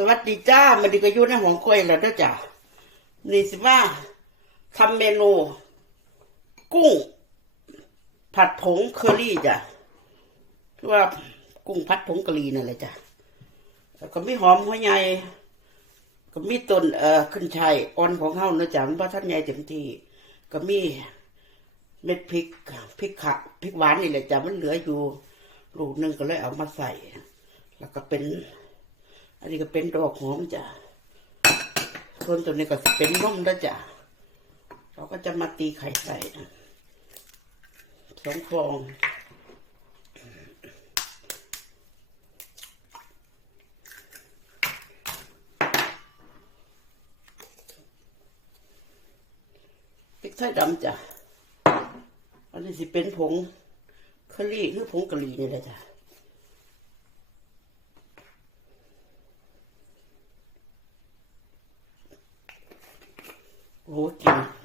สวัสดีจ้ามันดีก็ยู่ในห้องครัวแล้วด้อจ้านี่สิว่าทำเมนู กุ้ง ผัดผงเคอรี่จ้ะคือว่ากุ้งผัดผงกะหรี่นั่นแหละจ้ะแล้วก็มีหอมหัวใหญ่ก็มีต้นเอ่อขึ้นช่ายอ่อนของเฮาเนื้อจ้ะมันบ่ทันใหญ่เต็มที่ก็มีเม็ดพริกพริกขะพริกหวานนี่แหละจ้ะมันเหลืออยู่ลูกหนึงก็เลยเอามาใส่ แล้วก็เป็น อันนี้ก็เป็นดอกหอมจ้ะส่วนตัวนี้ก็จะเป็นนมแล้วจ้ะเราก็จะมาตีไข่ใส่สองฟองพริกไทยดำจ้ะ อันนี้สิเป็นผงเคอรี่หรือผงกะหรี่นี่แหละจ้ะ โ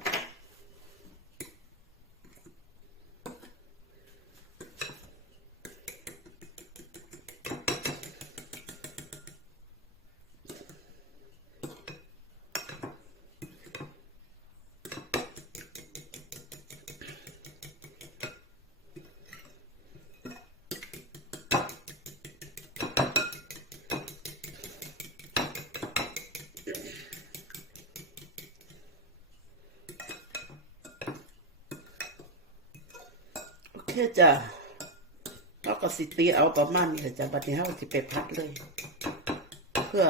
อ้จริงโอเคจ้ะแล้วก็สิตีเอาประมาณนี้แหละจ้ะบัดนี้เราสิไปพัดเลย เพื่อ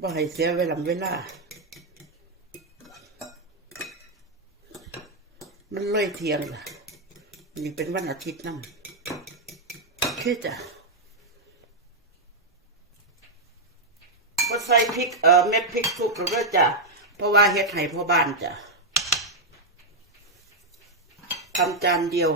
บ่ให้เสียเวลาเวลา มันเลยเทียงล่ะนี่เป็นวันอาทิตย์นั่งโอเคจ้ะบ่ใส่พริกเอ่อเม็ดพริกทุกแล้วเด้อจ้ะเพราะว่าเฮ็ดให้พ่อบ้านจ้ะทำจานเดียว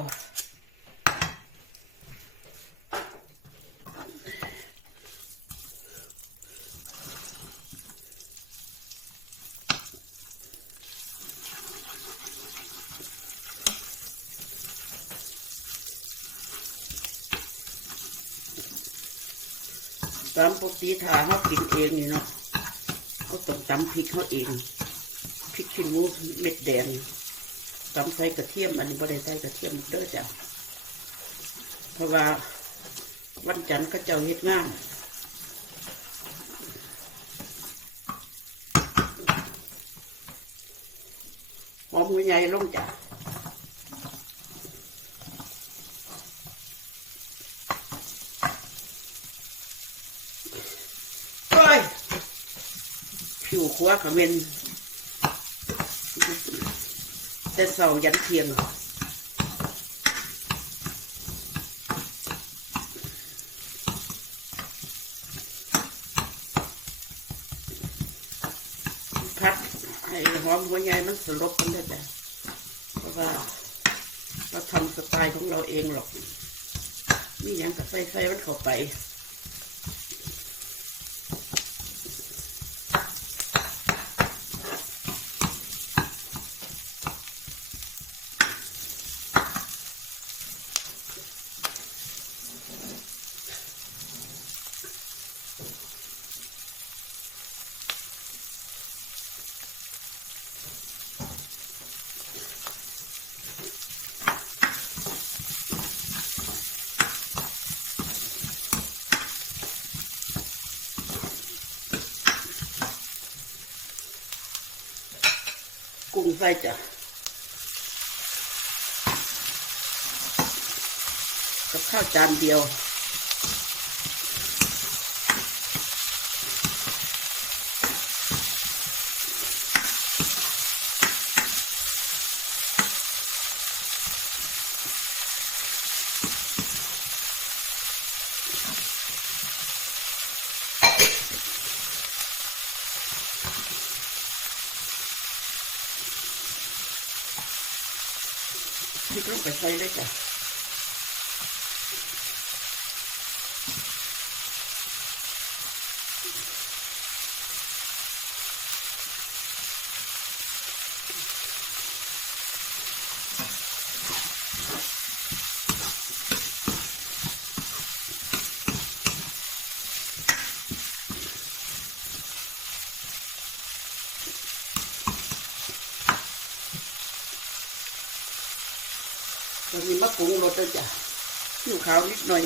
ตามปกติถ้าเขากินเองนี่เนาะเขาต้องตำพริกเขาเองพริกขี้หนูเม็ดแดงตำใส่กระเทียม อันนี้บ่ได้ใส่กระเทียมเด้อจ้ะเพราะว่าวันจันทร์ก็เจ้าเฮ็ดงานหอมหัวใหญ่ลงจ้ะโอ้ย ผิวขัวขมิ้นแต่เสายันเทียงพัดให้หอมหัวใหญ่มันสลบกันได้แต่เพราะว่าเราทำสไตล์ของเราเองหรอก มีอย่างกับใส่ใส่มันเข้าไป กุ้าวจานเดียว così troppo e fai le teste. Thank you. วพริกลงไปใส่เลยจ้ะตอนนี้มะปรุงรสแล้วจ้ะผิวขาวนิดหน่อย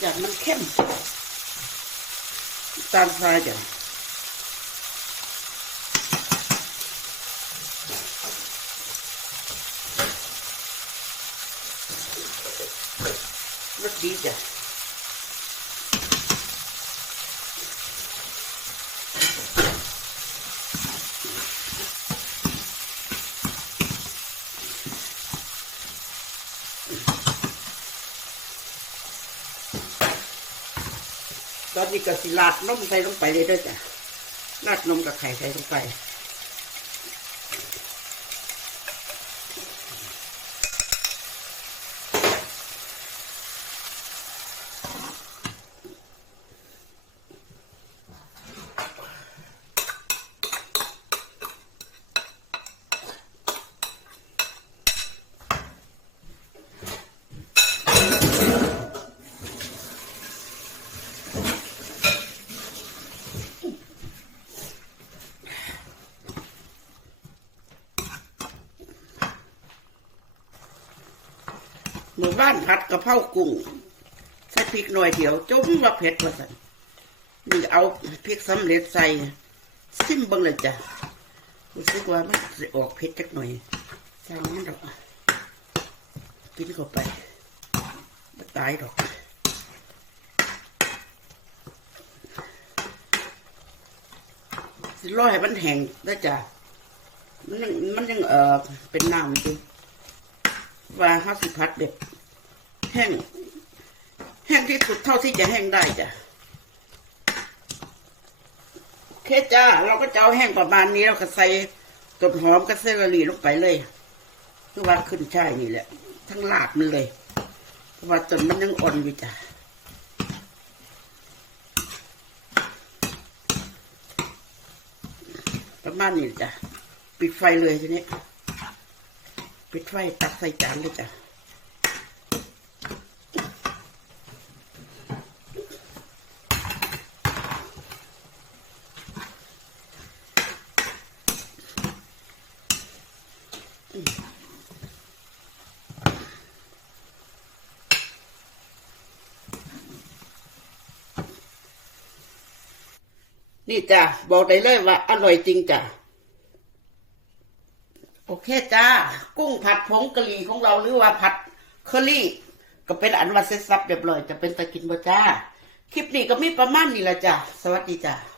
อยากมันเข้มตามทรายจ้ะ ตอนนี้ก็สิลาดนมใส่ลงไปเลยด้วยจ้ะลาดนมกับไข่ใส่ลงไป มู่บ้านผัดกะเพรากุ้งใส่พริกหน่อยเดียวจุ้มว่าเผ็ดว่าสันนี่เอาพริกสำเร็จใส่ซิมบังเลยจ้ะรู้สึกว่ามันจะออกเผ็ดจักหน่อยจางมันดอกกินเข้าไปไม่ตายดอกสิรอให้มันแห้งแล้จ้ะมันยังมันยังเออเป็นน้ำอยู่ว่าห้าสิบพัดแบบ แห้ง แห้งที่สุดเท่าที่จะแห้งได้จ้ะเคจ้า เราก็จะเอาแห้งประมาณนี้เราก็ใส่ต้นหอมกับเซลลีลงไปเลยคือว่าขึ้นช่ายนี่แหละ ทั้งหลาดมันเลยเพราะว่าต้นมันยังอ่อนอยู่จ้ะประมาณนี้จ้ะ ปิดไฟเลยทีนี้ ปิดไฟตักใส่จานเลยจ้ะ นี่จ้ะบอกได้เลยว่า อร่อยจริงจ้ะโอเคจ้า กุ้งผัดผงกะหรี่ของเราหรือว่าผัดเคอรี่ ก็เป็นอันว่าเซ็ตซับเรียบร้อยจะเป็นตะกินบ่จ้า คลิปนี้ก็มีประมาณนี้ละจ้าสวัสดีจ้า